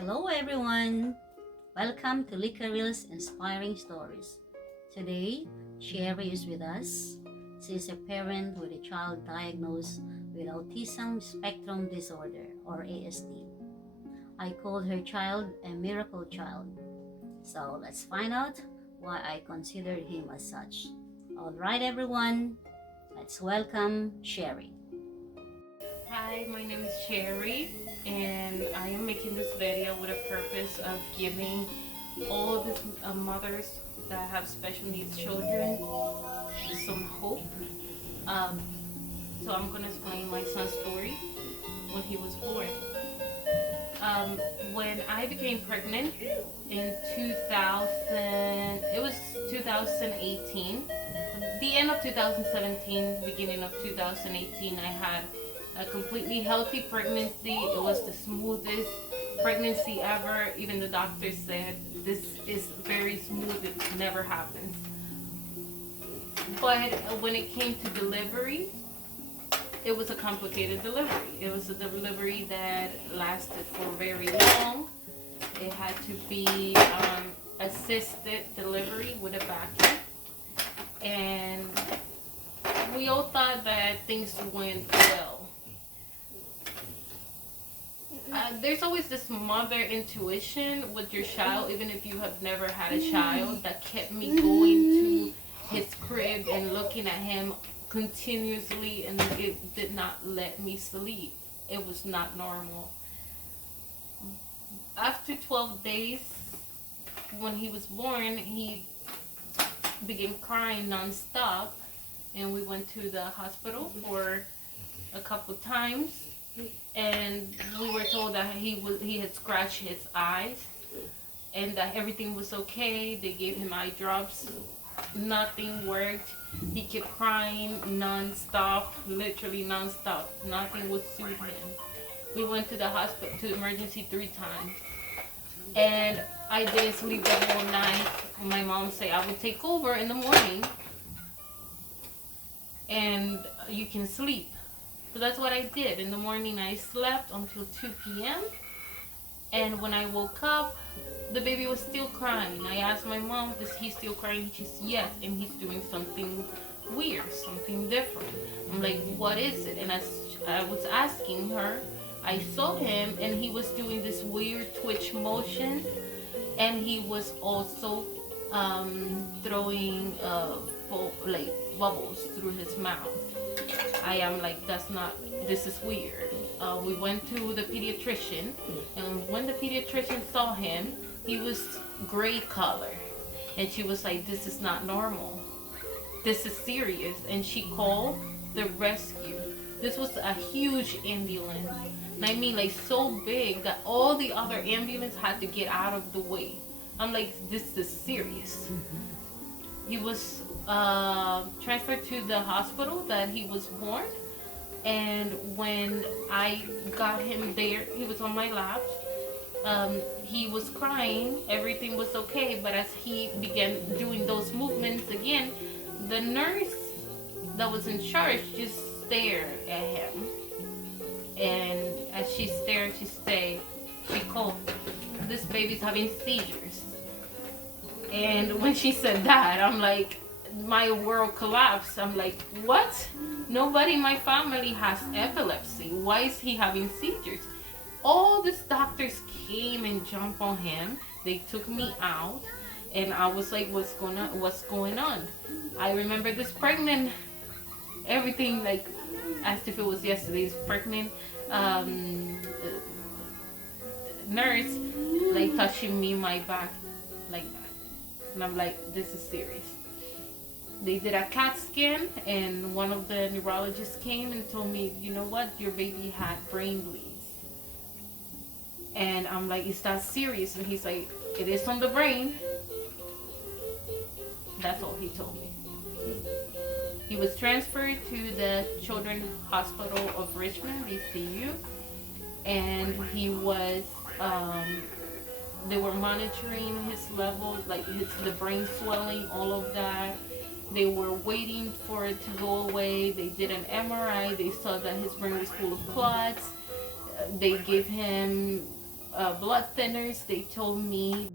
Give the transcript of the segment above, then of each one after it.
Hello everyone! Welcome to Licarill's Inspiring Stories. Today, Sherry is with us. She is a parent with a child diagnosed with autism spectrum disorder or ASD. I called her child a miracle child. So let's find out why I considered him as such. Alright everyone, let's welcome Sherry. Hi, my name is Sherry, and I am making this video with a purpose of giving all the mothers that have special needs children some hope. So I'm going to explain my son's story when he was born. When I became pregnant in 2018, the end of 2017, beginning of 2018, I had a completely healthy pregnancy. It was the smoothest pregnancy ever. Even the doctor said this is very smooth, it never happens. But when it came to delivery, it was a complicated delivery. It was a delivery that lasted for very long. It had to be assisted delivery with a vacuum. And we all thought that things went well. There's always this mother intuition with your child, even if you have never had a child, that kept me going to his crib and looking at him continuously, and it did not let me sleep. It was not normal. After 12 days, when he was born, he began crying nonstop, and we went to the hospital for a couple times, and we were told that he had scratched his eyes and that everything was okay. They gave him eye drops. Nothing worked. He kept crying non-stop, literally non-stop. Nothing would soothe him. We went to the hospital, to emergency 3 times, and I didn't sleep the whole night. My mom said I would take over in the morning and you can sleep. So that's what I did. In the morning I slept until 2 p.m. and when I woke up, the baby was still crying. I asked my mom, is he still crying? She said yes, and he's doing something weird, something different. I'm like, what is it? And as I was asking her, I saw him and he was doing this weird twitch motion, and he was also throwing like bubbles through his mouth. I am like, this is weird. We went to the pediatrician, and when the pediatrician saw him, he was gray color, and she was like, this is not normal. This is serious. And she called the rescue. This was a huge ambulance. And I mean, like, so big that all the other ambulances had to get out of the way. I'm like, this is serious. He was transferred to the hospital that he was born, and when I got him there, he was on my lap. He was crying, everything was okay, but as he began doing those movements again, the nurse that was in charge just stared at him, and as she stared, she called, this baby's having seizures. And when she said that, I'm like, my world collapsed. I'm like, what? Nobody in my family has epilepsy. Why is he having seizures? All these doctors came and jumped on him. They took me out, and I was like, what's going on? I remember this pregnant, everything like as if it was yesterday's pregnant nurse like touching me my back like that. And I'm like, this is serious. They did a CAT scan, and one of the neurologists came and told me, you know what, your baby had brain bleeds. And I'm like, is that serious? And he's like, it is on the brain. That's all he told me. He was transferred to the Children's Hospital of Richmond, VCU, and he was they were monitoring his level, like the brain swelling, all of that. They were waiting for it to go away. They did an MRI. They saw that his brain was full of clots. They gave him blood thinners. They told me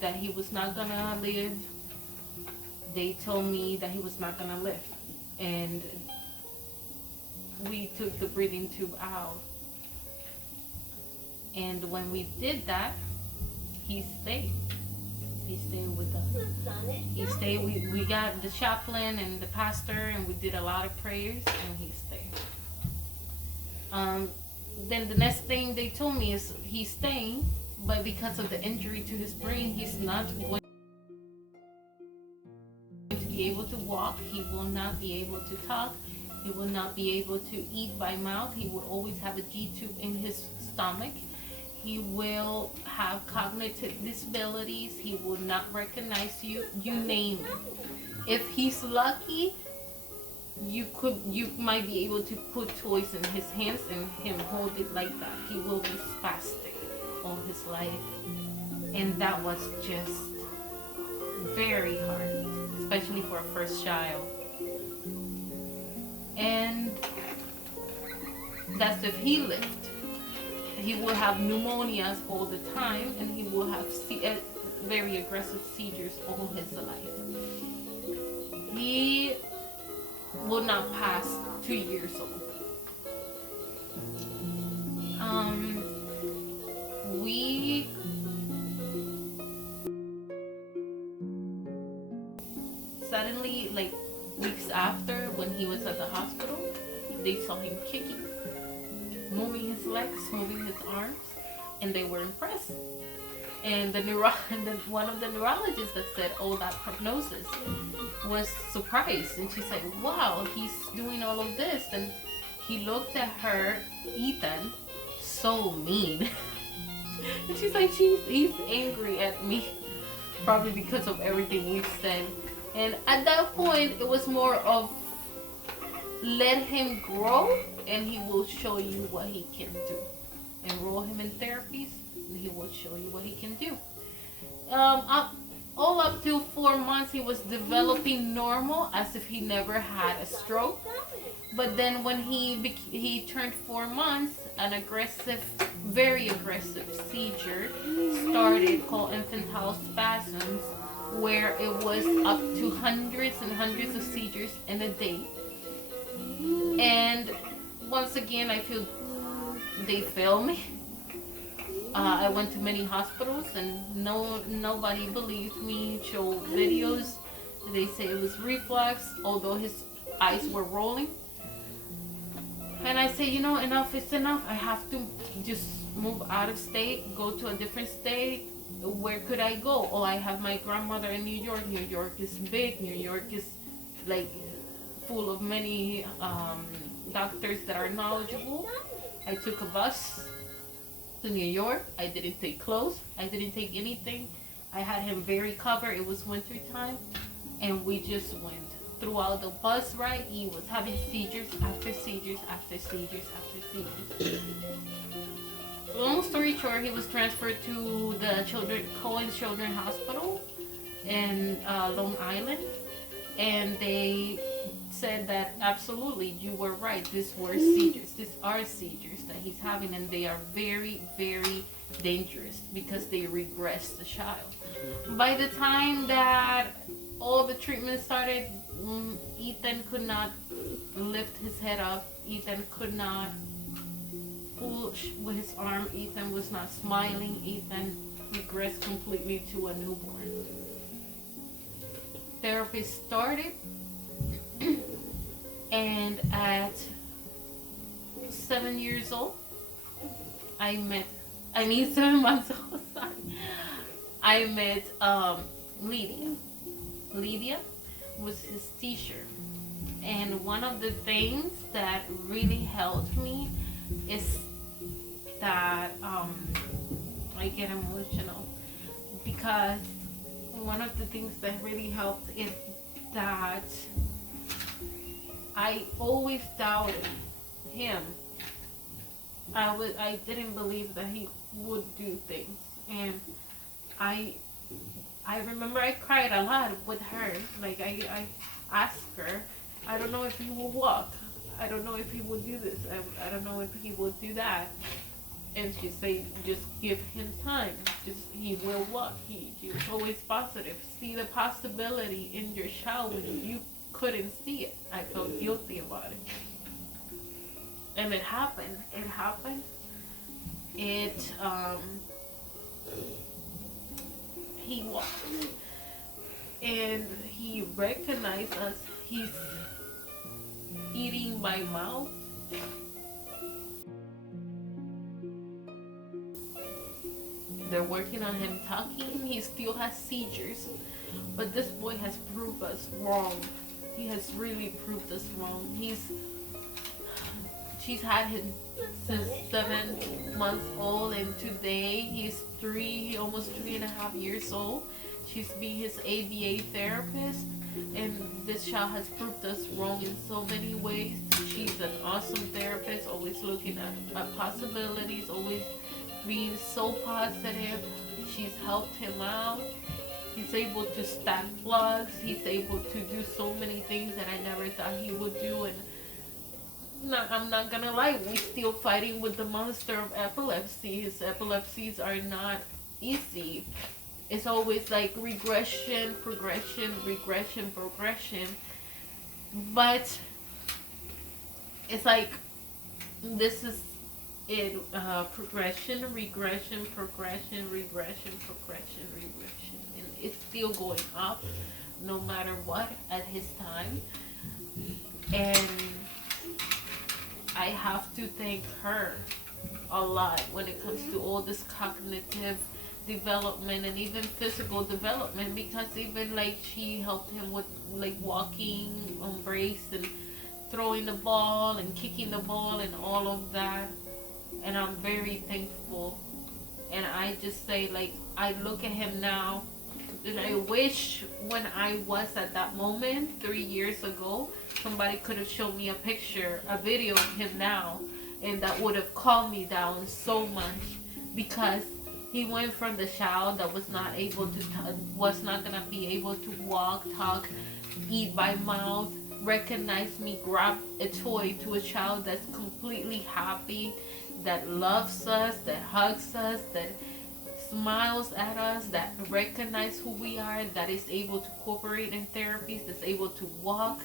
that he was not gonna live. They told me that he was not gonna live. And we took the breathing tube out. And when we did that, he stayed. He stayed with us. He stayed. We got the chaplain and the pastor, and we did a lot of prayers, and he stayed. Then the next thing they told me is he's staying, but because of the injury to his brain, he's not going to be able to walk. He will not be able to talk. He will not be able to eat by mouth. He will always have a G tube in his stomach. He will have cognitive disabilities. He will not recognize you. You name it. If he's lucky, you might be able to put toys in his hands and him hold it like that. He will be spastic all his life, and that was just very hard, especially for a first child. And that's if he lived. He will have pneumonias all the time, and he will have very aggressive seizures all his life. He will not pass 2 years old. We suddenly, like weeks after, when he was at the hospital, they saw him kicking, moving his legs, moving his arms, and they were impressed. And one of the neurologists that said, "Oh, that prognosis," was surprised, and she's like, "Wow, he's doing all of this." And he looked at her, Ethan, so mean. And she's like, he's angry at me, probably because of everything we've said. And at that point, it was more of, let him grow, and he will show you what he can do. Enroll him in therapies, and he will show you what he can do. All up to 4 months, he was developing normal, as if he never had a stroke. But then when he turned 4 months, an aggressive, very aggressive seizure started, called infantile spasms, where it was up to hundreds and hundreds of seizures in a day. And once again, I feel they failed me. I went to many hospitals, and nobody believed me. Showed videos. They say it was reflux, although his eyes were rolling. And I say, enough is enough. I have to just move out of state, go to a different state. Where could I go? Oh, I have my grandmother in New York. New York is big. New York is like full of many doctors that are knowledgeable. I took a bus to New York. I didn't take clothes. I didn't take anything. I had him very covered. It was winter time, and we just went. Throughout the bus ride, he was having seizures after seizures after seizures after seizures. Long story short, he was transferred to the Cohen Children's Hospital in Long Island, and they said that absolutely, you were right. These were seizures. These are seizures that he's having, and they are very, very dangerous because they regress the child. By the time that all the treatment started, Ethan could not lift his head up. Ethan could not push with his arm. Ethan was not smiling. Ethan regressed completely to a newborn. Therapy started, and at 7 years old, 7 months old, sorry, I met Lydia. Lydia was his teacher, and one of the things that really helped me is that I get emotional, because one of the things that really helped is that I always doubted him. I didn't believe that he would do things, and I remember I cried a lot with her. Like I asked her, I don't know if you will walk. I don't know if he will do this. I don't know if he will do that. And she said, just give him time. Just he will walk. He was always positive. See the possibility in your child when you couldn't see it. I felt guilty about it. And it happened. It happened. It he walked and he recognized us. He's eating by mouth. They're working on him talking. He still has seizures. But this boy has proved us wrong. He has really proved us wrong. She's had him since 7 months old, and today he's almost 3.5 years old. She's been his ABA therapist, and this child has proved us wrong in so many ways. She's an awesome therapist, always looking at possibilities, always being so positive. She's helped him out. He's able to stack plugs. He's able to do so many things that I never thought he would do. And I'm not gonna lie, we're still fighting with the monster of epilepsy. His epilepsies are not easy. It's always like regression, progression, regression, progression. But it's like this is it, progression, regression, progression, regression, progression, regression. And it's still going up no matter what at his time. And I have to thank her a lot when it comes to all this cognitive development and even physical development, because even like she helped him with like walking on brace and throwing the ball and kicking the ball and all of that. And I'm very thankful. And I just say, like, I look at him now and I wish when I was at that moment 3 years ago, somebody could have shown me a picture, a video of him now, and that would have calmed me down so much, because he went from the child that was not able to, was not gonna be able to walk, talk, eat by mouth, recognize me, grab a toy, to a child that's completely happy, that loves us, that hugs us, that smiles at us, that recognize who we are, that is able to cooperate in therapies, that's able to walk.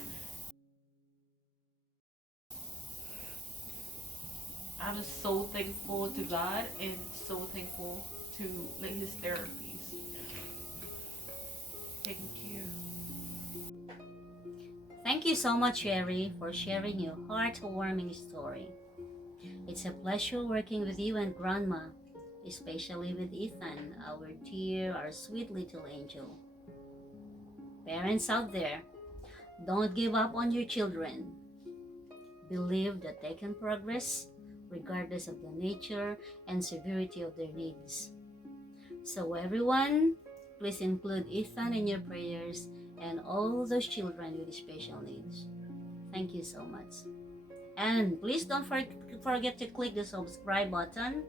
I'm so thankful to God and so thankful to like his therapies. Thank you. Thank you so much, Sherry, for sharing your heartwarming story. It's a pleasure working with you and Grandma, especially with Ethan, our sweet little angel. Parents out there, don't give up on your children. Believe that they can progress regardless of the nature and severity of their needs. So everyone, please include Ethan in your prayers and all those children with special needs. Thank you so much. And please don't forget to click the subscribe button,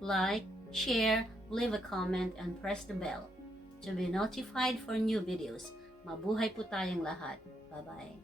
like, share, leave a comment, and press the bell to be notified for new videos. Mabuhay po tayong lahat. Bye-bye.